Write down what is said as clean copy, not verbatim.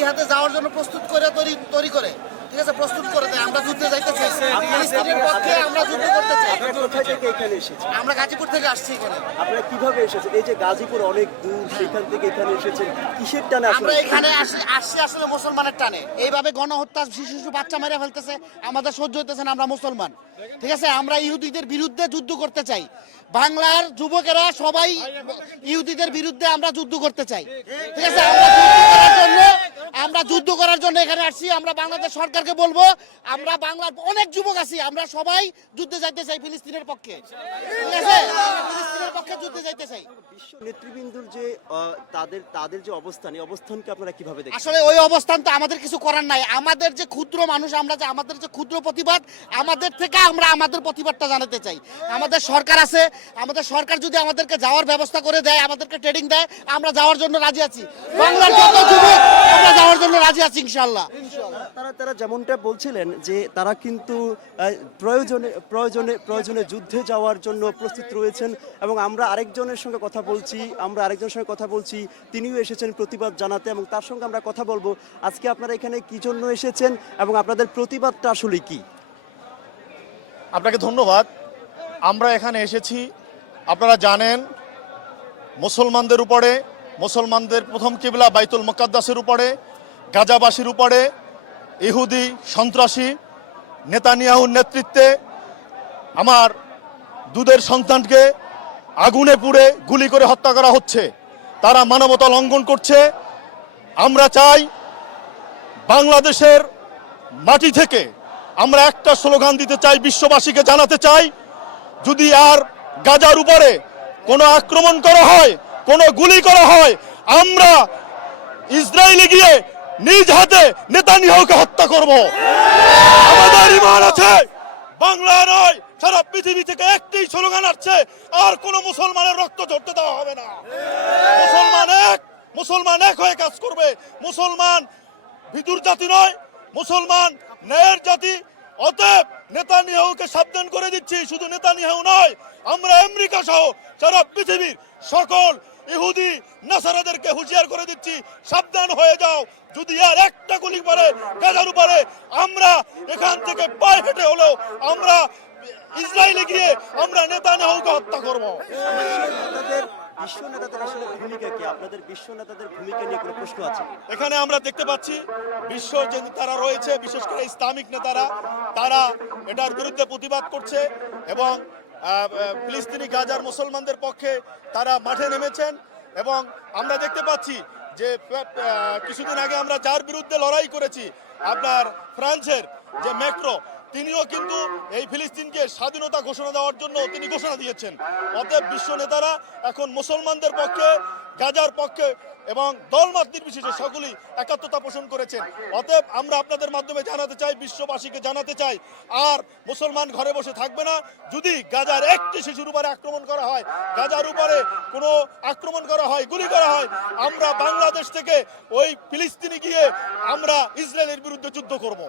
জিহাদে যাওয়ার জন্য প্রস্তুত করে তৈরি করে, ঠিক আছে, প্রস্তুত করে দেয়। আমরা যুদ্ধে যাইতে চাই, ফিলিস্তিনের পক্ষে আমরা যুদ্ধ করতে চাই। কোথায় থেকে এখানে এসেছেন? আমরা গাজীপুর থেকে আসছি এখানে। আপনারা কিভাবে এসেছেন? এই যে গাজীপুর অনেক দূর, সেখান থেকে এখানে এসেছেন কিসের টানে? আমরা এখানে আসছি আসলে মুসলমানের টানে। এইভাবে গণহত্যা, শিশু বাচ্চা মেরে ফেলতেছে, আমাদের সহ্য হইতেছে না। আমরা মুসলমান, ঠিক আছে, আমরা ইহুদিদের বিরুদ্ধে যুদ্ধ করতে চাই। বাংলার যুবকেরা সবাই ইহুদিদের বিরুদ্ধে আমরা যুদ্ধ করতে চাই, ঠিক আছে। আমরা যুদ্ধ করার জন্য এখানে আসছি। আমরা বাংলাদেশ সরকারকে বলবো, আমরা বাংলার অনেক যুবক আছি, আমরা সবাই যুদ্ধে যাইতে চাই ফিলিস্তিনের পক্ষে, ঠিক আছে, ফিলিস্তিনের পক্ষে যুদ্ধে যাইতে চাই। বিশ্ব নেতৃবৃন্দর যে তাদের যে অবস্থান, এই অবস্থানকে আপনারা কিভাবে দেখেন? আসলে ওই অবস্থান তো আমাদের কিছু করার নাই। আমাদের যে ক্ষুদ্র মানুষ, আমাদের যে ক্ষুদ্র প্রতিবাদ, আমাদের থেকে আমরা আমাদের প্রতিবাদটা জানাতে চাই। আমাদের সরকার আছে, আমাদের সরকার যদি আমাদেরকে যাওয়ার ব্যবস্থা করে দেয়, আমাদেরকে ট্রেনিং দেয়, আমরা যাওয়ার জন্য রাজি আছি। বাংলার যত যুবক আমরা যাওয়ার জন্য রাজি আছি ইনশাআল্লাহ। তারা যেমনটা বলছিলেন যে তারা কিন্তু প্রয়োজনে যুদ্ধে যাওয়ার জন্য প্রস্তুত রয়েছেন। এবং আমরা আরেকজনের সঙ্গে কথা বলছি, তিনিও এসেছেন প্রতিবাদ জানাতে, এবং তার সঙ্গে আমরা কথা বলবো আজকে আপনারা এখানে কি জন্য এসেছেন এবং আপনাদের প্রতিবাদটা আসলে কি। আপনাকে ধন্যবাদ। আমরা এখানে এসেছি, আপনারা জানেন, মুসলমানদের উপরে, মুসলমানদের প্রথম কিবলা বাইতুল মুকাদ্দাসের উপরে, গাজাবাসীর উপরে ইহুদি সন্ত্রাসী নেতানিয়াহুর নেতৃত্বে আমার দুধের সন্তানকে আগুনে পুড়ে গুলি করে হত্যা করা হচ্ছে। তারা মানবতা লঙ্ঘন করছে। আমরা চাই বাংলাদেশের মাটি থেকে আমরা একটা স্লোগান দিতে চাই, বিশ্ববাসীকে জানাতে চাই, যদি আর গাজার উপরে কোনো আক্রমণ করা হয়, কোনো গুলি করা হয়, আমরা ইসরায়েলে গিয়ে নিজ হাতে নেতানিয়াহুকে হত্যা করব। আমাদের ঈমান আছে, বাংলা নয় সারা পৃথিবী থেকে একটি স্লোগান আসছে, আর কোন মুসলমানের রক্ত ঝরতে দেওয়া হবে না। মুসলমান এক হয়ে কাজ করবে। মুসলমান ভিতুর জাতি নয়, মুসলমান ন্যায়ের জাতি। অতএব নেতানিয়াহুকে সাবধান করে দিচ্ছি, শুধু নেতানিয়াহু নয়, আমরা আমেরিকা সহ সারা পৃথিবীর সকল ইহুদি নাসারাদেরকে হুঁশিয়ার করে দিচ্ছি, সাবধান হয়ে যাও। যদি আর একটা গুলি পড়ে গাজার উপরে, আমরা এখান থেকে পায়ে হেঁটে হলেও আমরা ইসরায়েলে গিয়ে আমরা নেতানিয়াহুকে হত্যা করব। বিশ্ব নেতাদের আসলে ভূমিকা কি? আপনাদের বিশ্ব নেতাদের ভূমিকা নিয়ে কোনো প্রশ্ন আছে? এখানে আমরা দেখতে পাচ্ছি বিশ্ব যে নেতারা রয়েছে, বিশেষ করে ইসলামিক নেতারা, তারা এটার বিরুদ্ধে প্রতিবাদ করছে এবং ফিলিস্তিনি গাজার মুসলমানদের পক্ষে তারা মাঠে নেমেছেন। এবং আমরা দেখতে পাচ্ছি যে কিছুদিন আগে আমরা যার বিরুদ্ধে লড়াই করেছি, আপনার ফ্রান্সের যে ম্যাক্রো, তিনিও কিন্তু এই ফিলিস্তিনকে স্বাধীনতা ঘোষণা দেওয়ার জন্য তিনি ঘোষণা দিয়েছেন। অতএব বিশ্ব নেতারা এখন মুসলমানদের পক্ষে, গাজার পক্ষে এবং দলমত নির্বিশেষে সকলেই একাত্মতা পোষণ করেছেন। অতএব আমরা আপনাদের মাধ্যমে জানাতে চাই, বিশ্ববাসীকে জানাতে চাই, আর মুসলমান ঘরে বসে থাকবে না। যদি গাজার একটি শিশুর উপরে আক্রমণ করা হয়, গাজার উপরে কোনো আক্রমণ করা হয়, গুলি করা হয়, আমরা বাংলাদেশ থেকে ওই ফিলিস্তিনে গিয়ে আমরা ইসরায়েলের বিরুদ্ধে যুদ্ধ করব।